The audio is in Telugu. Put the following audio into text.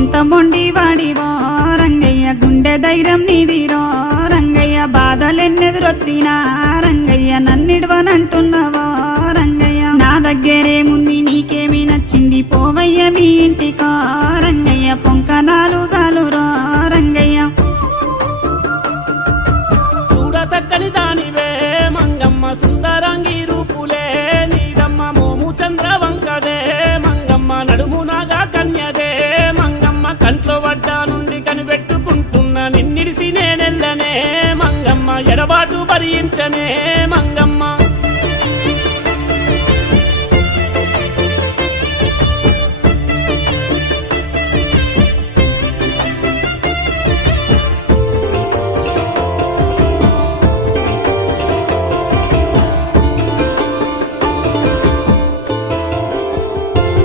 ఎంత మొండి వాడివో రంగయ్య, గుండె ధైర్యం నీదిరో రంగయ్య, బాధలెన్నెదురొచ్చినా రంగయ్య నన్నిడవనంటున్నావో రంగయ్య. నా దగ్గరేముంది నీకేమి నచ్చింది పోవయ్య మీ ఇంటికో రంగయ్య, పొంకనాలు చాలురో రంగయ్య. చూడ సక్కని దానివే మంగమ్మ సుందరంగి రూపులే నీదమ్మ, మోము చంద్రవంకదే మంగమ్మ, నడుము నాగా కన్యదే మంగమ్మ, కంట్లో వడ్డ నుండి కనిపెట్టుకుంటున్నా నిన్నిడిసి నేనెల్లనే మంగమ్మ, ఎడబాటు భరించనే మంగమ్మ.